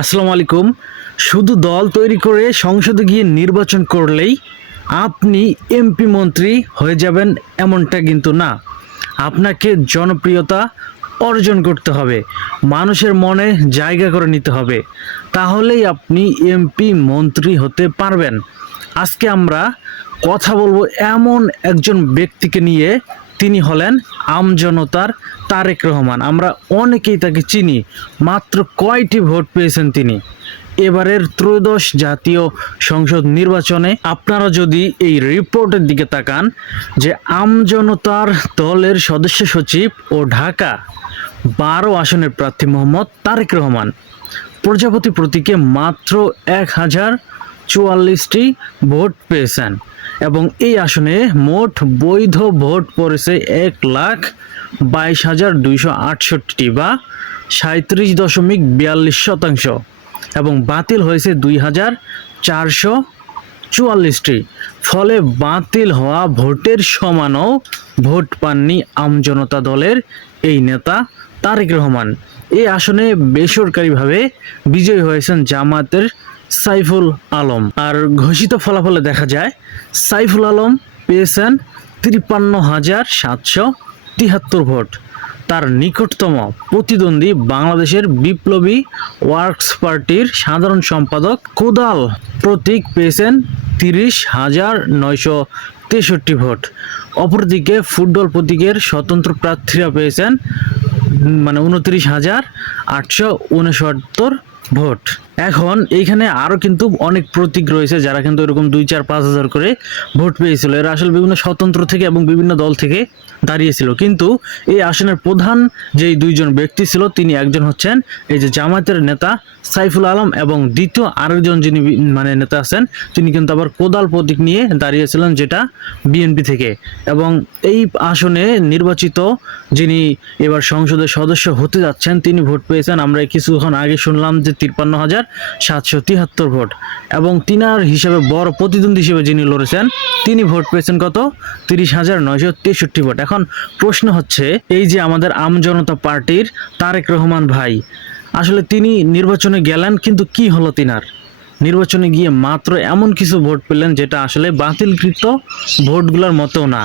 আসসালামু আলাইকুম। শুধু দল তৈরি করে সংসদে গিয়ে নির্বাচন করলেই আপনি এমপি মন্ত্রী হয়ে যাবেন এমনটা কিন্তু না। আপনাকে জনপ্রিয়তা অর্জন করতে হবে, মানুষের মনে জায়গা করে নিতে হবে, তাহলেই আপনি এমপি মন্ত্রী হতে পারবেন। আজকে আমরা কথা বলবো এমন একজন ব্যক্তিকে নিয়ে, তিনি হলেন আমজনতার তারেক রহমান। আমরা অনেকেই তাকে চিনি। মাত্র কয়টি ভোট পেয়েছেন তিনি এবারের ত্রয়োদশ জাতীয় সংসদ নির্বাচনে? আপনারা যদি এই রিপোর্টের দিকে তাকান, যে আমজনতার দলের সদস্য সচিব ও ঢাকা 12 আসনের প্রার্থী মোহাম্মদ তারেক রহমান প্রজাপতি প্রতীকে মাত্র 1044টি ভোট পেয়েছেন এবং এই আসনে মোট বৈধ ভোট পড়েছে 1,22,268 বা 37.42% এবং বাতিল হয়েছে 2,444টি। ফলে বাতিল হওয়া ভোটের সমানও ভোট পাননি আমজনতা দলের এই নেতা তারেক রহমান। এই আসনে বেসরকারিভাবে বিজয়ী হয়েছেন জামায়াতের সাইফুল আলম। আর ঘোষিত ফলাফলে দেখা যায় সাইফুল আলম পেয়েছেন 53,773 ভোট। তার নিকটতম প্রতিদ্বন্দ্বী বাংলাদেশের বিপ্লবী ওয়ার্কস পার্টির সাধারণ সম্পাদক কোদাল প্রতীক পেয়েছেন 30,963 ভোট। অপরদিকে ফুটবল প্রতীকের স্বতন্ত্র প্রার্থীরা পেয়েছেন 29,869 ভোট। এখন এইখানে আরও কিন্তু অনেক প্রতীক রয়েছে যারা কিন্তু এরকম 2-4-5 হাজার করে ভোট পেয়েছিল। এরা আসলে বিভিন্ন স্বতন্ত্র থেকে এবং বিভিন্ন দল থেকে দাঁড়িয়েছিল। কিন্তু এই আসনের প্রধান যেই দুইজন ব্যক্তি ছিল, তিনি একজন হচ্ছেন এই যে জামায়াতের নেতা সাইফুল আলম এবং দ্বিতীয় আরেকজন যিনি নেতা আছেন, তিনি কিন্তু আবার কোদাল প্রতীক নিয়ে দাঁড়িয়েছিলেন, যেটা বিএনপি থেকে। এবং এই আসনে নির্বাচিত যিনি এবার সংসদের সদস্য হতে যাচ্ছেন, তিনি ভোট পেয়েছেন, আমরা কিছুক্ষণ আগে শুনলাম যে 53,773 ভোট। এবং তিনার হিসাবে বড় প্রতিদ্বন্দ্বী হিসেবে যিনি লড়েছেন, তিনি ভোট পেয়েছেন কত? 30,963 ভোট। এখন প্রশ্ন হচ্ছে, এই যে আমাদের আমজনতা পার্টির তারেক রহমান ভাই, আসলে তিনি নির্বাচনে গেলেন, কিন্তু কি হলো তিনার? নির্বাচনে গিয়ে মাত্র এমন কিছু ভোট পেলেন যেটা আসলে বাতিলকৃত ভোটগুলোর মতো না।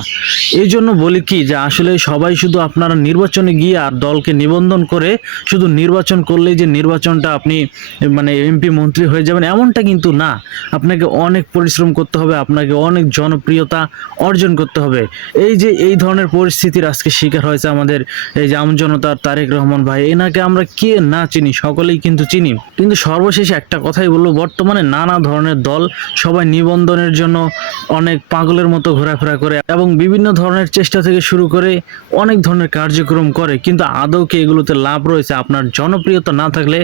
এই জন্য বলি কি, যে আসলে সবাই শুধু আপনারা নির্বাচনে গিয়ে আর দলকে নিবন্ধন করে শুধু নির্বাচন করলেই যে নির্বাচনটা আপনি এমপি মন্ত্রী হয়ে যাবেন এমনটা কিন্তু না। আপনাকে অনেক পরিশ্রম করতে হবে, আপনাকে অনেক জনপ্রিয়তা অর্জন করতে হবে। এই যে এই ধরনের পরিস্থিতির আজকে শিকার হয়েছে আমাদের এই যে আমজনতার তারেক রহমান ভাই, এনাকে আমরা কে না চিনি, সকলেই কিন্তু চিনি। কিন্তু সর্বশেষে একটা কথাই বলবো, বর্তমানে নানা ধরনের দল সবাই নিবন্ধনের জন্য অনেক পাগলের মতো ঘোরাফেরা করে এবং বিভিন্ন ধরনের চেষ্টা থেকে শুরু করে অনেক ধরনের কার্যক্রম করে, কিন্তু আদৌ কি এগুলোতে লাভ রয়েছে? আপনার জনপ্রিয়তা না থাকলে